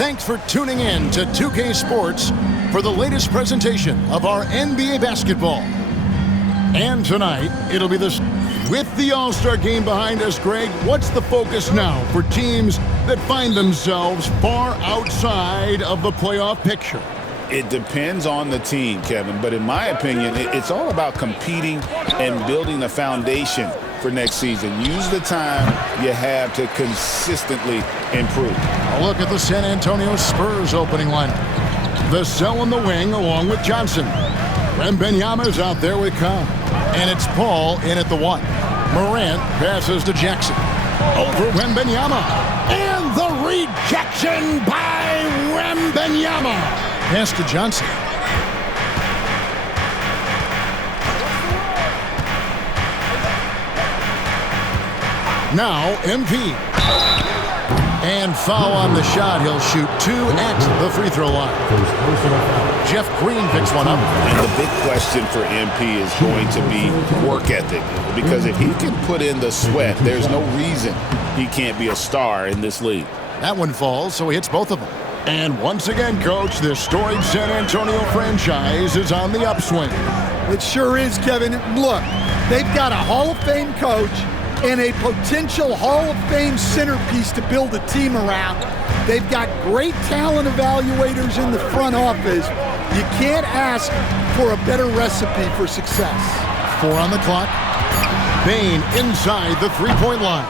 Thanks for tuning in to 2K Sports for the latest presentation of our NBA basketball. And tonight, it'll be this. With the All-Star game behind us, Greg, what's the focus now for teams that find themselves far outside of the playoff picture? It depends on the team, Kevin, but in my opinion, it's all about competing and building a foundation for next season. Use the time you have to consistently improve. A look at the San Antonio Spurs opening lineup. Vassell in the wing along with Johnson. Wembanyama's out there with Cobb. And it's Paul in at the 1. Morant passes to Jackson. Over Wembanyama. And the rejection by Wembanyama. Pass to Johnson. Now, MP. And foul on the shot. He'll shoot 2 at the free throw line. Jeff Green picks one up. And the big question for MP is going to be work ethic. Because if he can put in the sweat, there's no reason he can't be a star in this league. That one falls, so he hits both of them. And once again, Coach, this storied San Antonio franchise is on the upswing. It sure is, Kevin. Look, they've got a Hall of Fame coach and a potential Hall of Fame centerpiece to build a team around. They've got great talent evaluators in the front office. You can't ask for a better recipe for success. 4 on the clock. Bane inside the three-point line.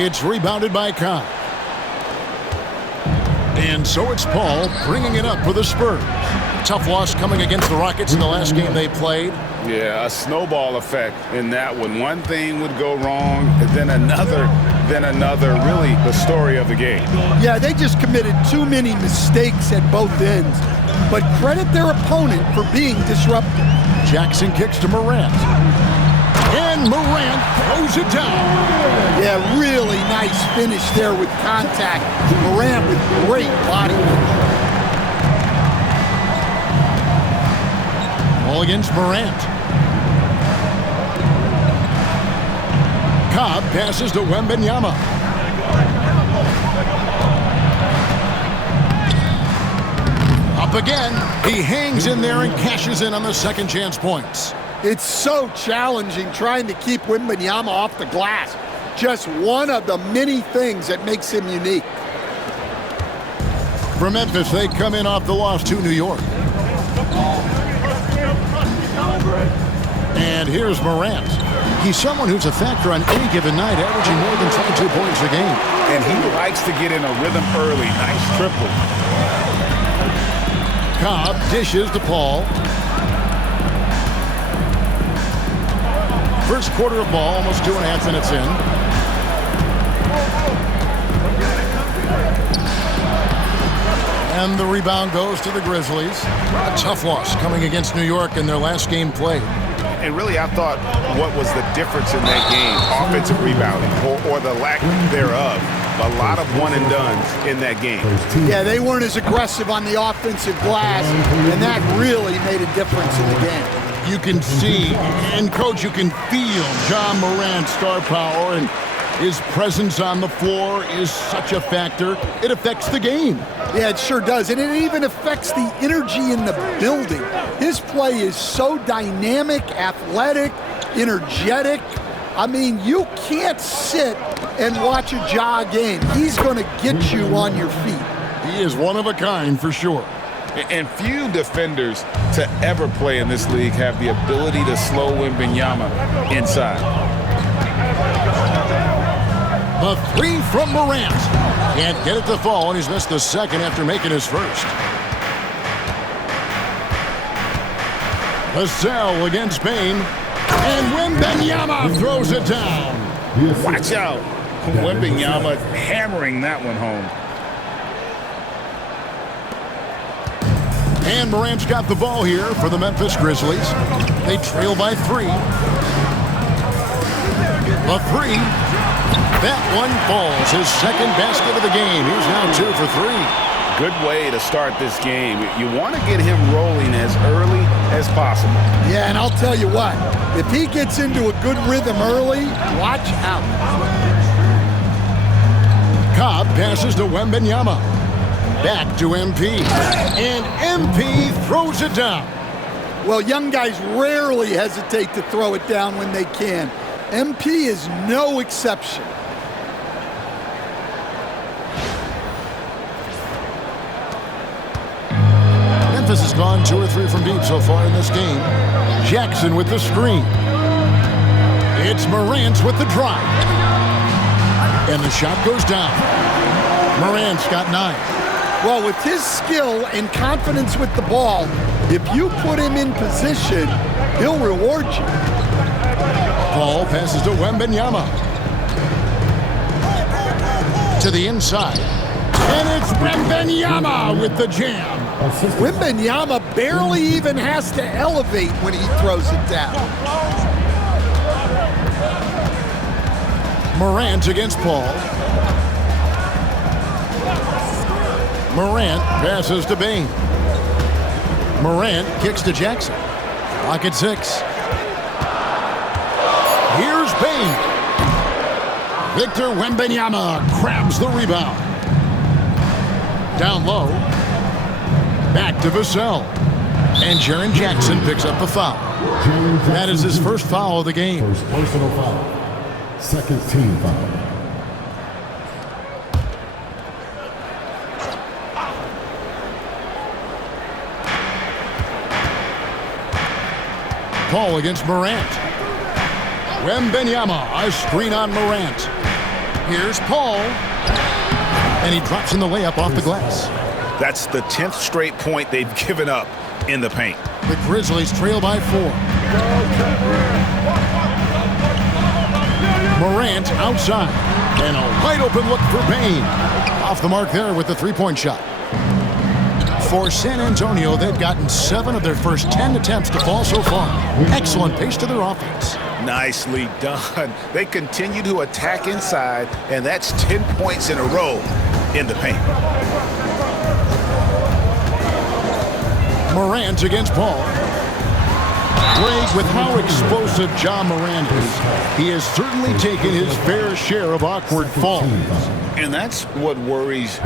It's rebounded by Cobb. And so it's Paul bringing it up for the Spurs. Tough loss coming against the Rockets in the last game they played. Yeah, a snowball effect in that one. One thing would go wrong, then another, really the story of the game. Yeah, they just committed too many mistakes at both ends. But credit their opponent for being disruptive. Jackson kicks to Morant. And Morant throws it down. Yeah, really nice finish there with contact. Morant with great body. Ball against Morant. Cobb passes to Wembanyama. Up again. He hangs in there and cashes in on the second chance points. It's so challenging trying to keep Wembanyama off the glass. Just one of the many things that makes him unique. For Memphis, they come in off the loss to New York. And here's Morant. He's someone who's a factor on any given night, averaging more than 22 points a game. And he likes to get in a rhythm early. Nice triple. Cobb dishes to Paul. First quarter of ball, almost 2.5 minutes in. And the rebound goes to the Grizzlies. A tough loss coming against New York in their last game played. And really, I thought what was the difference in that game? Offensive rebounding or the lack thereof. A lot of one-and-dones in that game. Yeah, they weren't as aggressive on the offensive glass, and that really made a difference in the game. You can see, and Coach, you can feel John Morant's star power, and his presence on the floor is such a factor. It affects the game. Yeah, it sure does, and it even affects the energy in the building. His play is so dynamic, athletic, energetic. I mean, you can't sit and watch a Ja game. He's going to get you on your feet. He is one of a kind for sure. And few defenders to ever play in this league have the ability to slow Wembanyama inside. The 3 from Morant. Can't get it to fall, and he's missed the second after making his first. Vassell against Bane. And Wembanyama throws it down. Watch out. Wembanyama hammering that one home. And Morant's got the ball here for the Memphis Grizzlies. They trail by 3. The 3. That one falls. His second basket of the game. He's now 2 for 3. Good way to start this game. You want to get him rolling as early as possible. Yeah, and I'll tell you what. If he gets into a good rhythm early, watch out. Cobb passes to Wembanyama. Back to MP. And MP throws it down. Well, young guys rarely hesitate to throw it down when they can. MP is no exception. Memphis has gone 2 or 3 from deep so far in this game. Jackson with the screen. It's Morant with the drive. And the shot goes down. Morant's got 9. Well, with his skill and confidence with the ball, if you put him in position, he'll reward you. Ball passes to Wembanyama. To the inside. And it's Wembanyama with the jam. Wembanyama barely even has to elevate when he throws it down. Morant against Paul. Morant passes to Bain. Morant kicks to Jackson. Clock at 6. Here's Bain. Victor Wembanyama grabs the rebound. Down low. Back to Vassell. And Jaren Jackson picks up the foul. That is his first foul of the game. First personal foul. Second team foul. Paul against Morant. Wembanyama, a screen on Morant. Here's Paul. And he drops in the layup off the glass. That's the 10th straight point they've given up in the paint. The Grizzlies trail by 4. Morant outside. And a wide open look for Bain. Off the mark there with the three-point shot. For San Antonio, they've gotten 7 of their first 10 attempts to fall so far. Excellent pace to their offense. Nicely done. They continue to attack inside, and that's 10 points in a row in the paint. Morant against Paul. Greg, with how explosive Ja Morant is, he has certainly taken his fair share of awkward falls. And that's what worries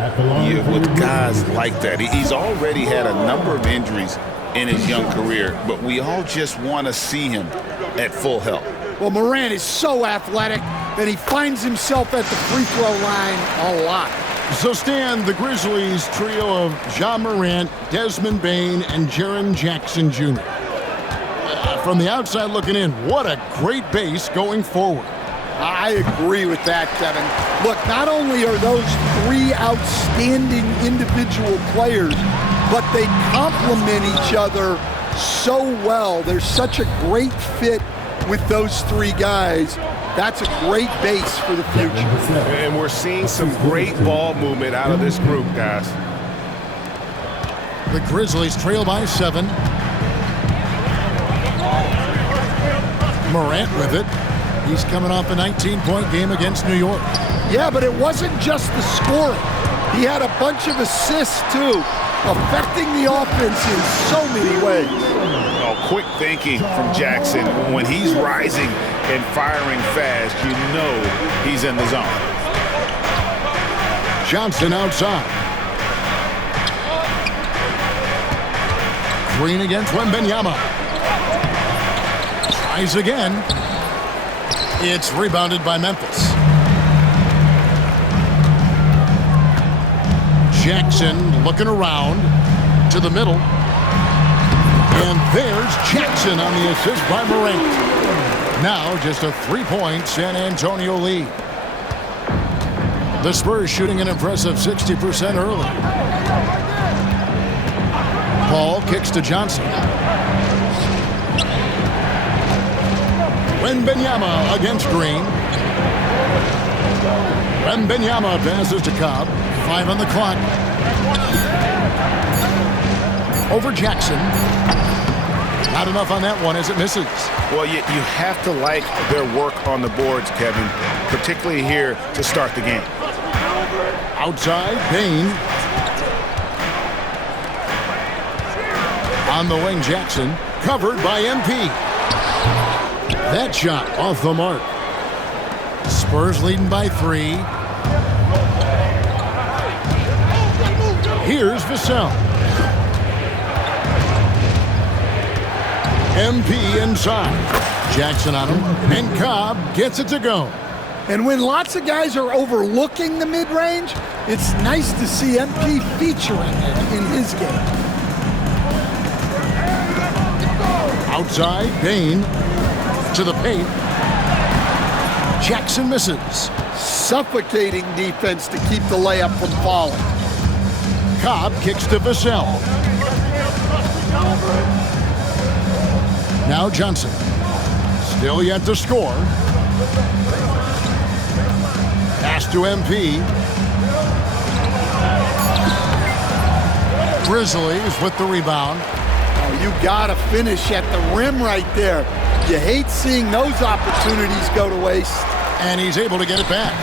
you with guys like that. He's already had a number of injuries in his young career, but we all just want to see him at full health. Well, Morant is so athletic that he finds himself at the free throw line a lot. So, Stan, the Grizzlies trio of Ja Morant, Desmond Bain, and Jaren Jackson Jr. From the outside looking in, what a great base going forward. I agree with that, Kevin. Look, not only are those 3 outstanding individual players, but they complement each other so well. There's such a great fit with those 3 guys. That's a great base for the future. And we're seeing some great ball movement out of this group, guys. The Grizzlies trail by 7. Morant with it. He's coming off a 19-point game against New York. Yeah, but it wasn't just the scoring. He had a bunch of assists, too, affecting the offense in so many ways. Oh, quick thinking from Jackson. When he's rising and firing fast, you know he's in the zone. Johnson outside. Green against Wembanyama. Tries again. It's rebounded by Memphis. Jackson looking around to the middle. And there's Jackson on the assist by Morant. Now just a 3-point San Antonio lead. The Spurs shooting an impressive 60% early. Paul kicks to Johnson. Wembanyama against Green. Wembanyama passes to Cobb. 5 on the clock. Over Jackson. Not enough on that one as it misses. Well, you have to like their work on the boards, Kevin, particularly here to start the game. Outside, Bain. On the wing, Jackson. Covered by MP. That shot off the mark. Spurs leading by 3. Here's Vassell. MP inside. Jackson on him, and Cobb gets it to go. And when lots of guys are overlooking the mid-range, it's nice to see MP featuring it in his game. Outside, Bain to the paint. Jackson misses. Suffocating defense to keep the layup from falling. Cobb kicks to Vassell. Now Johnson. Still yet to score. Pass to MP. Grizzlies with the rebound. Oh, you gotta finish at the rim right there. You hate seeing those opportunities go to waste. And he's able to get it back.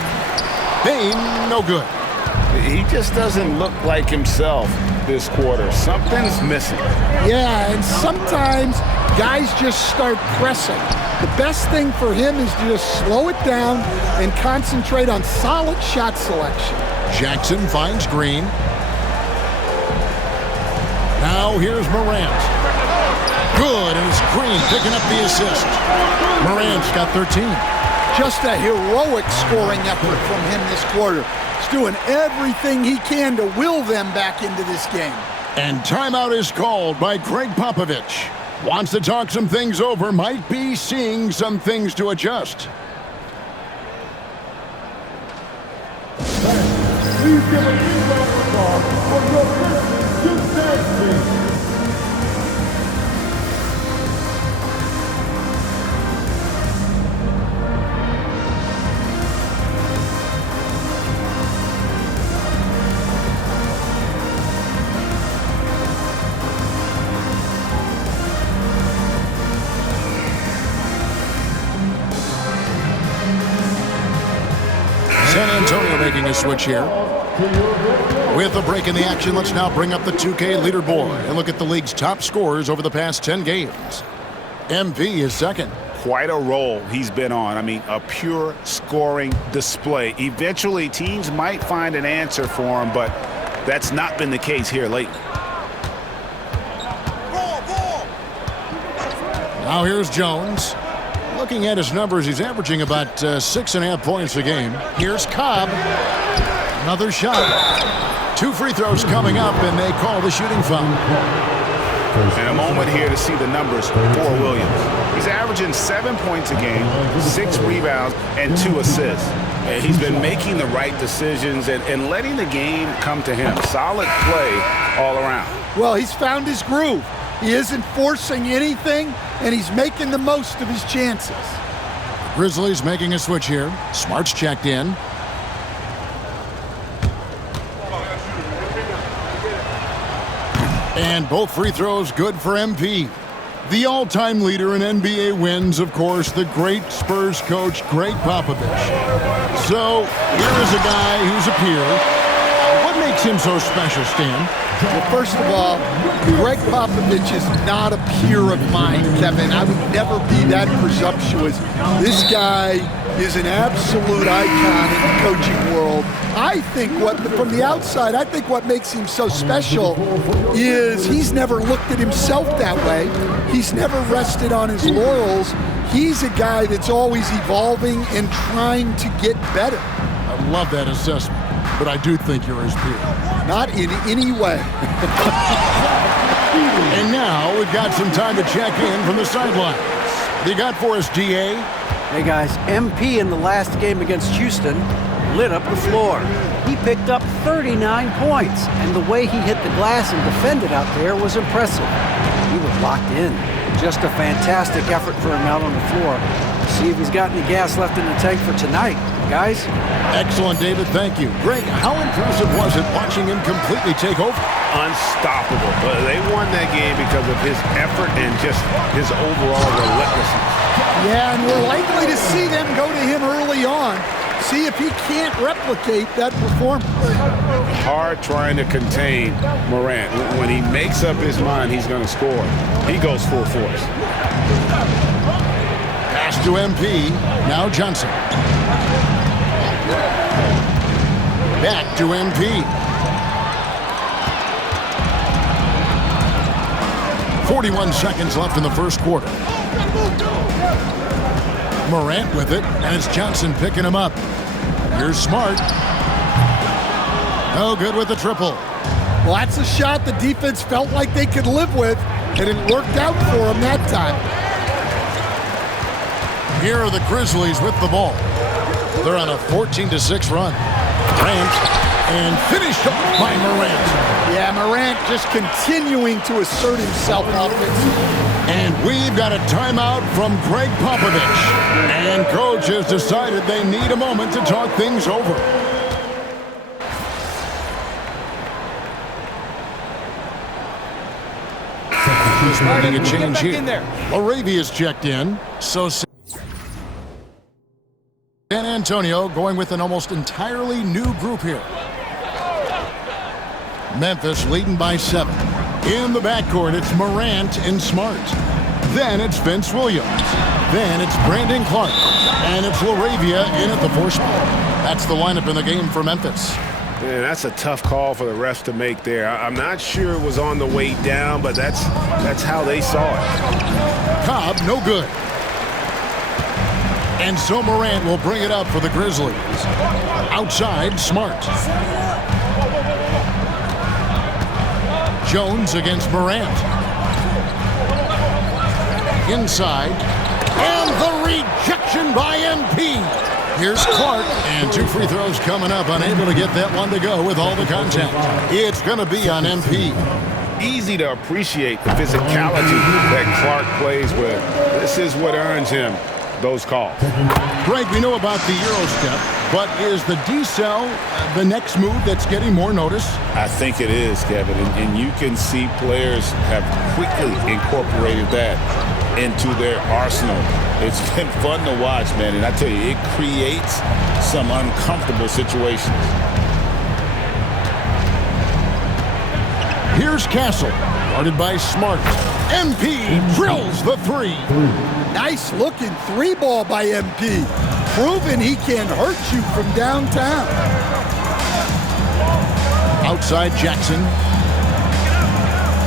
Bain, no good. He just doesn't look like himself this quarter. Something's missing. Yeah, and sometimes guys just start pressing. The best thing for him is to just slow it down and concentrate on solid shot selection. Jackson finds Green. Now here's Morant. Good, and it's Green picking up the assist. Morant's got 13. Just a heroic scoring effort from him this quarter. He's doing everything he can to will them back into this game. And timeout is called by Greg Popovich. Wants to talk some things over, might be seeing some things to adjust. Please give a big round of applause for your Christmas Success Team. San Antonio making a switch here. With a break in the action, let's now bring up the 2K leaderboard and look at the league's top scorers over the past 10 games. MP is second. Quite a role he's been on. I mean, a pure scoring display. Eventually, teams might find an answer for him, but that's not been the case here lately. Now here's Jones. Looking at his numbers, he's averaging about 6.5 points a game. Here's Cobb. Another shot. 2 free throws coming up, and they call the shooting foul. And a moment here to see the numbers for Williams. He's averaging 7 points a game, 6 rebounds, and 2 assists. And he's been making the right decisions and letting the game come to him. Solid play all around. Well, he's found his groove. He isn't forcing anything, and he's making the most of his chances. Grizzlies making a switch here. Smart's checked in. And both free throws good for MP. The all-time leader in NBA wins, of course, the great Spurs coach, Greg Popovich. So here is a guy who's a peer. What makes him so special, Stan? Well, first of all, Greg Popovich is not a peer of mine, Kevin. I would never be that presumptuous. This guy is an absolute icon in the coaching world. I think from the outside, I think what makes him so special is he's never looked at himself that way. He's never rested on his laurels. He's a guy that's always evolving and trying to get better. I love that assessment, but I do think you're his peer. Not in any way. And now we've got some time to check in from the sidelines. You got for us, DA? Hey guys, MP in the last game against Houston lit up the floor. He picked up 39 points, and the way he hit the glass and defended out there was impressive. He was locked in. Just a fantastic effort for him out on the floor. See if he's got any gas left in the tank for tonight, guys. Excellent, David. Thank you. Greg, how impressive was it watching him completely take over? Unstoppable. They won that game because of his effort and just his overall relentlessness. Yeah, and we're likely to see them go to him early on. See if he can't replicate that performance. Hard trying to contain Morant. When he makes up his mind he's going to score, he goes full force. Pass to MP. Now Johnson. Back to MP. 41 seconds left in the first quarter. Morant with it, and it's Johnson picking him up. Here's Smart. No good with the triple. Well, that's a shot the defense felt like they could live with, and it worked out for them that time. Here are the Grizzlies with the ball. They're on a 14-6 run. Morant, and finished off by Morant. Yeah, Morant just continuing to assert himself offensively. And we've got a timeout from Greg Popovich. And coach has decided they need a moment to talk things over. Just making a change here. Laravia's checked in. So San Antonio going with an almost entirely new group here. Memphis leading by 7. In the backcourt, it's Morant and Smart. Then it's Vince Williams. Then it's Brandon Clark. And it's Laravia in at the 4 spot. That's the lineup in the game for Memphis. Man, that's a tough call for the refs to make there. I'm not sure it was on the way down, but that's how they saw it. Cobb, no good. And so Morant will bring it up for the Grizzlies. Outside, Smart. Jones against Morant. Inside. And the rejection by MP. Here's Clark, and 2 free throws coming up, unable to get that one to go with all the contact. It's going to be on MP. Easy to appreciate the physicality that Clark plays with. This is what earns him those calls. Greg, we know about the Euro step, but is the decel the next move that's getting more notice? I think it is, Kevin, and you can see players have quickly incorporated that into their arsenal. It's been fun to watch, man, and I tell you, it creates some uncomfortable situations. Here's Castle, guarded by Smart. MP drills the 3. Nice looking 3 ball by MP. Proving he can hurt you from downtown. Outside Jackson.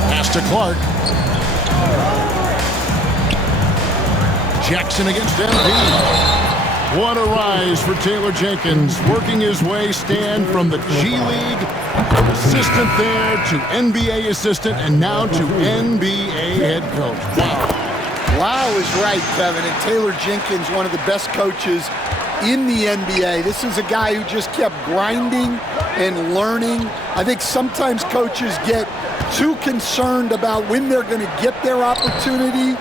Pass to Clark. Jackson against MP. What a rise for Taylor Jenkins, working his way stand from the G League assistant there to NBA assistant and now to NBA head coach. Wow. Wow is right, Kevin. And Taylor Jenkins, one of the best coaches in the NBA. This is a guy who just kept grinding and learning. I think sometimes coaches get too concerned about when they're going to get their opportunity.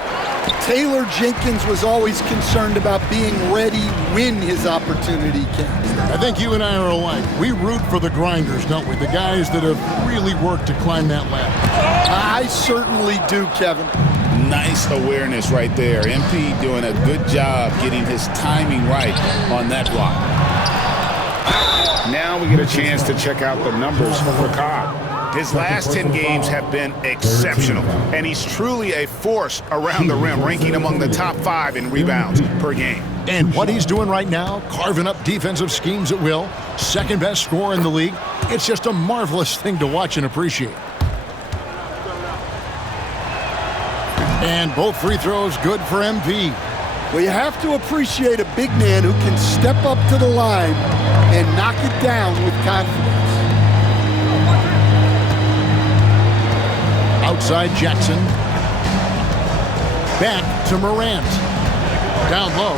Taylor Jenkins was always concerned about being ready when his opportunity came. I think you and I are alike. We root for the grinders, don't we? The guys that have really worked to climb that ladder. I certainly do, Kevin. Nice awareness right there. MP doing a good job getting his timing right on that block. Now we get a chance to check out the numbers for Cobb. His last 10 games have been exceptional, and he's truly a force around the rim, ranking among the top 5 in rebounds per game. And what he's doing right now, carving up defensive schemes at will, second best scorer in the league, it's just a marvelous thing to watch and appreciate. And both free throws good for MP. Well, you have to appreciate a big man who can step up to the line and knock it down with confidence. Outside Jackson. Back to Morant. Down low.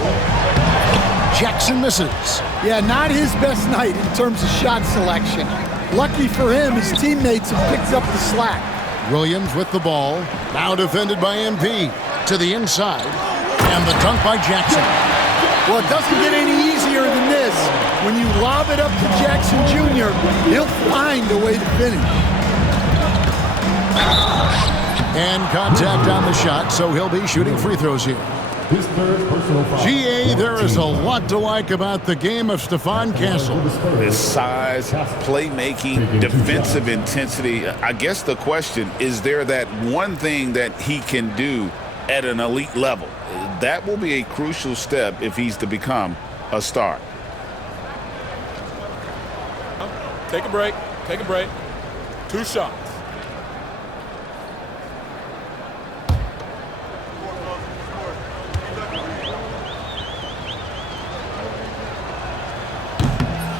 Jackson misses. Yeah, not his best night in terms of shot selection. Lucky for him, his teammates have picked up the slack. Williams with the ball. Now defended by MP. To the inside. And the dunk by Jackson. Well, it doesn't get any easier than this. When you lob it up to Jackson Jr., he'll find a way to finish. And contact on the shot, so he'll be shooting free throws here. GA, there is a lot to like about the game of Stephon Castle. His size, playmaking, defensive intensity. I guess the question, is there that one thing that he can do at an elite level? That will be a crucial step if he's to become a star. Take a break. Take a break. 2 shots.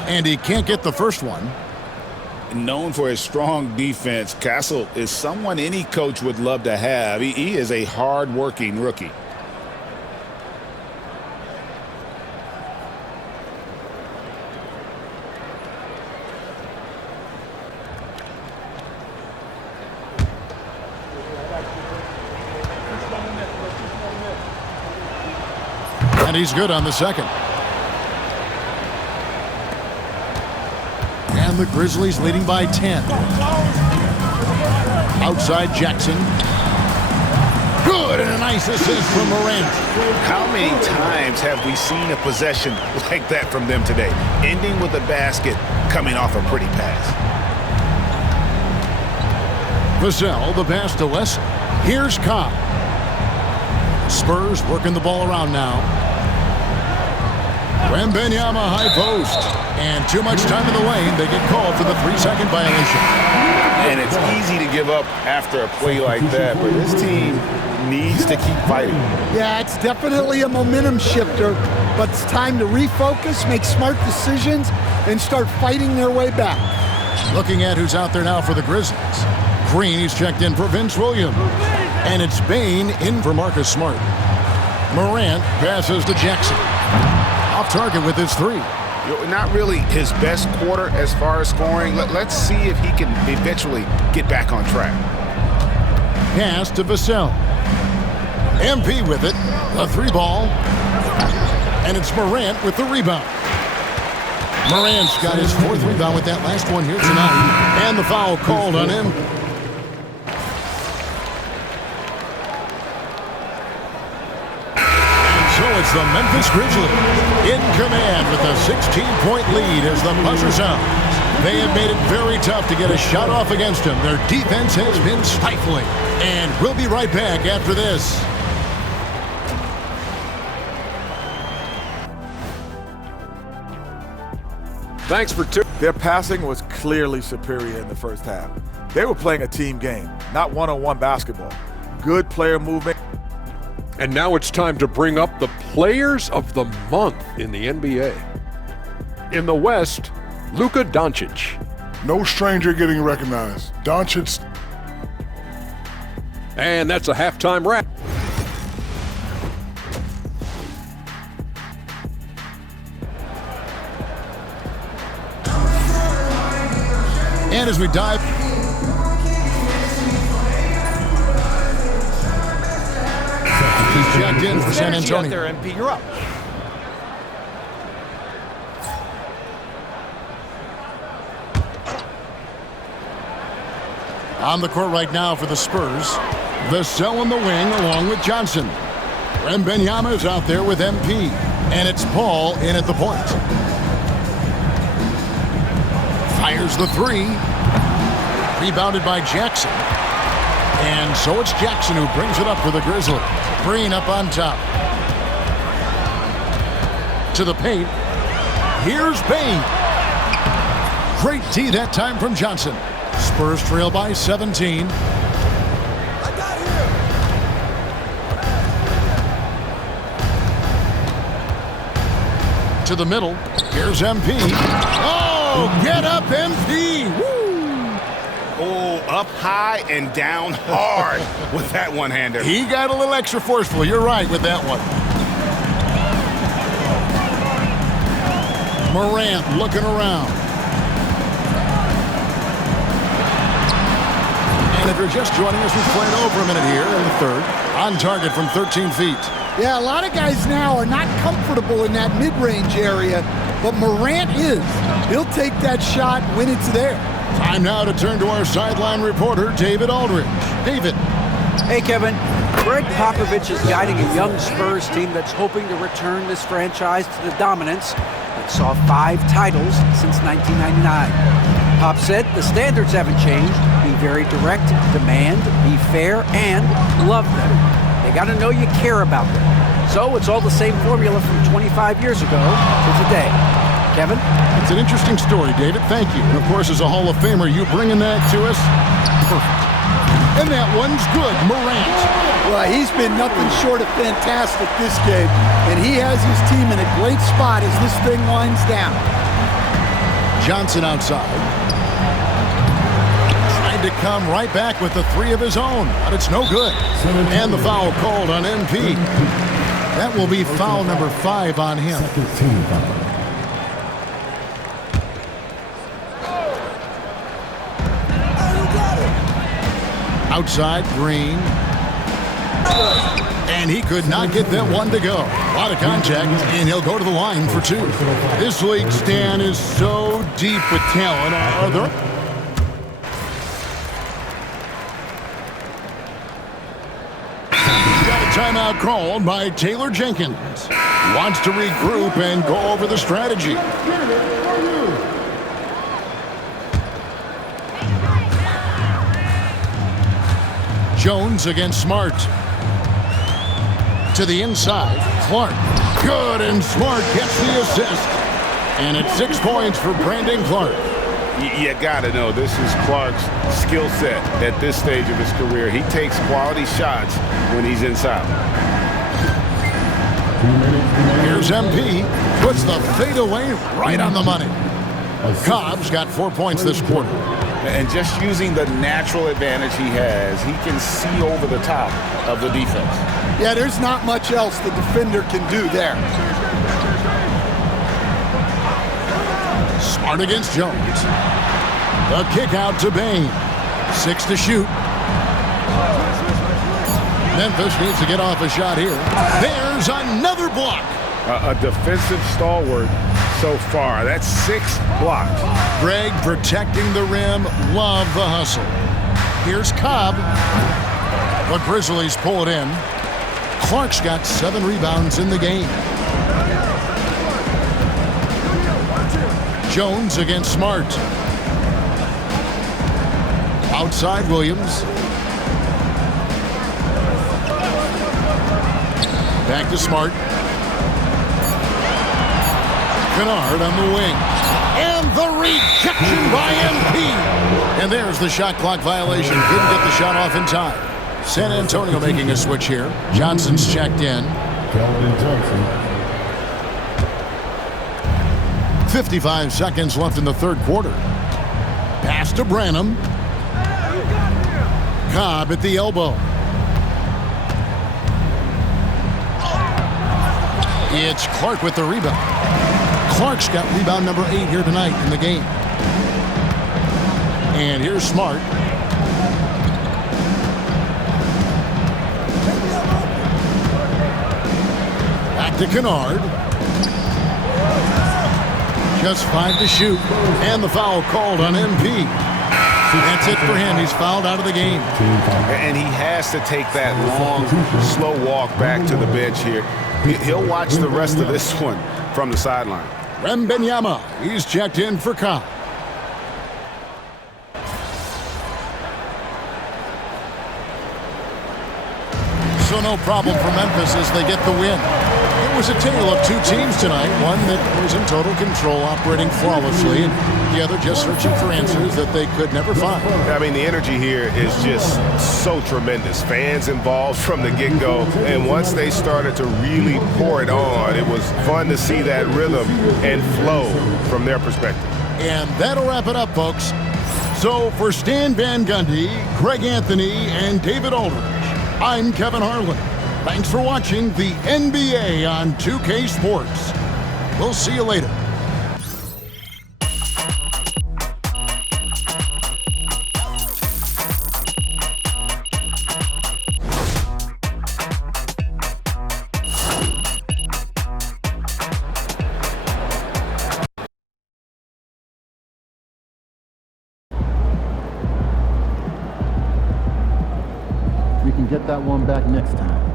And he can't get the first one. Known for his strong defense, Castle is someone any coach would love to have. He is a hard-working rookie. And he's good on the second. And the Grizzlies leading by 10. Outside Jackson. Good, and a nice assist from Morant. How many times have we seen a possession like that from them today? Ending with a basket, coming off a pretty pass. Vassell, the pass to West. Here's Cobb. Spurs working the ball around now. Wembanyama high post. And too much time in the lane. They get called for the 3-second violation. And it's easy to give up after a play like that, but this team needs to keep fighting. Yeah, it's definitely a momentum shifter, but it's time to refocus, make smart decisions, and start fighting their way back. Looking at who's out there now for the Grizzlies. Green, he's checked in for Vince Williams. And it's Bain in for Marcus Smart. Morant passes to Jackson. Off target with his three. Not really his best quarter as far as scoring. Let's see if he can eventually get back on track. Pass to Vassell. MP with it. A three ball. And it's Morant with the rebound. Morant's got his fourth rebound with that last one here tonight. And the foul called on him. So it's the Memphis Grizzlies in command with a 16-point lead as the buzzer sounds. They have made it very tough to get a shot off against them. Their defense has been stifling. And we'll be right back after this. Thanks for Their passing was clearly superior in the first half. They were playing a team game, not one-on-one basketball. Good player movement. And now it's time to bring up the Players of the Month in the NBA. In the West, Luka Doncic. No stranger getting recognized. Doncic. And that's a halftime wrap. And as we dive... He's checked in for San Antonio. Out there, MP, you're up. On the court right now for the Spurs. Vassell in the wing along with Johnson. Wembanyama is out there with MP. And it's Paul in at the point. Fires the three. Rebounded by Jackson. And so it's Jackson who brings it up for the Grizzlies. Green up on top. To the paint. Here's Bain. Great tee that time from Johnson. Spurs trail by 17. To the middle. Here's MP. Oh, get up, MP. Woo! Oh, up high and down hard with that one-hander. He got a little extra forceful. You're right with that one. Morant looking around. And if you're just joining us, we've played over a minute here in the third. On target from 13 feet. Yeah, a lot of guys now are not comfortable in that mid-range area, but Morant is. He'll take that shot when it's there. Time now to turn to our sideline reporter, David Aldridge. David. Hey, Kevin. Greg Popovich is guiding a young Spurs team that's hoping to return this franchise to the dominance that saw 5 titles since 1999. Pop said the standards haven't changed. Be very direct, demand, be fair, and love them. They got to know you care about them. So it's all the same formula from 25 years ago to today. Kevin? It's an interesting story, David. Thank you. And, of course, as a Hall of Famer, you bringing that to us? Perfect. And that one's good. Morant. Well, he's been nothing short of fantastic this game, and he has his team in a great spot as this thing winds down. Johnson outside. Tried to come right back with the three of his own, but it's no good. And the foul called on MP. That will be foul number 5 on him. Outside, Green. And he could not get that one to go. A lot of contact, and he'll go to the line for 2. This league, Stan, is so deep with talent. Are there... Got a timeout called by Taylor Jenkins. Wants to regroup and go over the strategy. Jones against Smart. To the inside, Clark. Good, and Smart gets the assist. And it's 6 points for Brandon Clark. You got to know, this is Clark's skill set at this stage of his career. He takes quality shots when he's inside. Here's MP. Puts the fadeaway right on the money. Cobb's got 4 points this quarter. And just using the natural advantage he has, he can see over the top of the defense. Yeah, there's not much else the defender can do there. Smart against Jones. The kick out to Bain. 6 to shoot. Memphis needs to get off a shot here. There's another block. A defensive stalwart so far. That's 6 blocks. Greg protecting the rim. Love the hustle. Here's Cobb. The Grizzlies pull it in. Clark's got 7 rebounds in the game. Jones against Smart. Outside Williams. Back to Smart. Kennard on the wing. And the rejection by MP. And there's the shot clock violation. Couldn't get the shot off in time. San Antonio making a switch here. Johnson's checked in. 55 seconds left in the third quarter. Pass to Branham. Cobb at the elbow. It's Clark with the rebound. Clark's got rebound number 8 here tonight in the game. And here's Smart. Back to Kennard. Just 5 to shoot. And the foul called on MP. That's it for him. He's fouled out of the game. And he has to take that long, slow walk back to the bench here. He'll watch the rest of this one from the sideline. Wembanyama, he's checked in for Cobb. So no problem for Memphis as they get the win. It was a tale of 2 teams tonight. One that was in total control, operating flawlessly, and the other just searching for answers that they could never find. I mean, the energy here is just so tremendous. Fans involved from the get-go, and once they started to really pour it on, it was fun to see that rhythm and flow from their perspective. And that'll wrap it up, folks. So for Stan Van Gundy, Greg Anthony, and David Aldridge, I'm Kevin Harlan. Thanks for watching the NBA on 2K Sports. We'll see you later. We can get that one back next time.